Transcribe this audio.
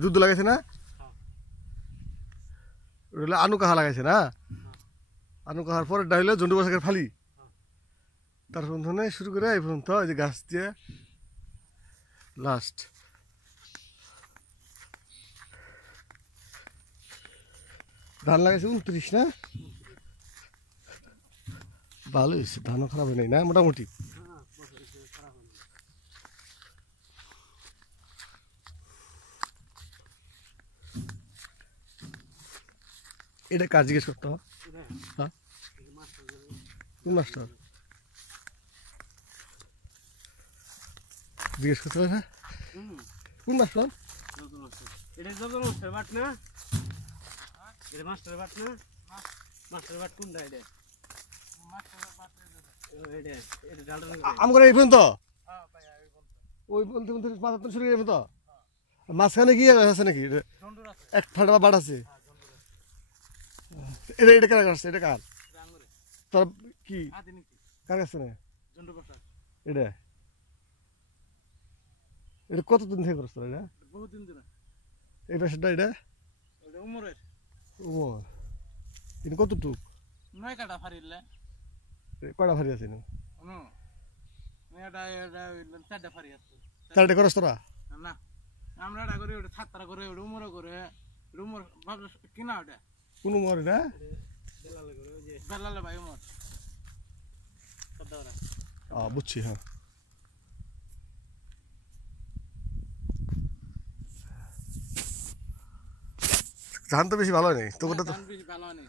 দুধ লাগাইছে না? ওটা আনু কাহা লাগাইছে না? আনু কাহার পরে ডাইলে জন্ডু বসাকের ফালি তার বন্ধনে শুরু করে এই পর্যন্ত এই যে গাছ দিয়ে লাস্ট। ধান লাগাইছে 29 না? ভালো হয়েছে, ধানও খারাপ হয় নাই না মোটামুটি। এটা কাজ জিজ্ঞেস করতে হবে। হ্যাঁ কোন মাস্টার জিজ্ঞেস করতে হবে? হ্যাঁ কোন মাস্টার? এটা যত মাস্টার বাট না, এটা মাস্টার বাট না, মাস্টার বাট কোনটা? এটা এটা এটা ডালটা আমরা এই পর্যন্ত ওই বলতে বলতে মাথা শুরু করে তো মাঝখানে কি আছে নাকি এক ফাটা বাট আছে? এটা এটা কার কাছে? এটা কার? তোর কি কার কাছে না এটা? এটা কতদিন থেকে করছ তোর? এটা বহুদিন ধরে এই পেশাটা এটা উমরের উমর কিন্তু কতটুক 9 কাটা ফারিলে কয়টা ফারি আছে? এটা এটা 4টা ফারি আছে। চারটে করছ তোরা? না আমরা এটা করি, ওটা 7টা করে, ওটা উমর করে, উমর ভাবলে কিনা ওটা কোন উমর এটা? বেলালে করে, ওই যে বেলালে ভাই উমর সদাওরা। বুঝছি। হ্যাঁ ধান তো বেশি ভালো নেই তো, বেশি ভালো নেই।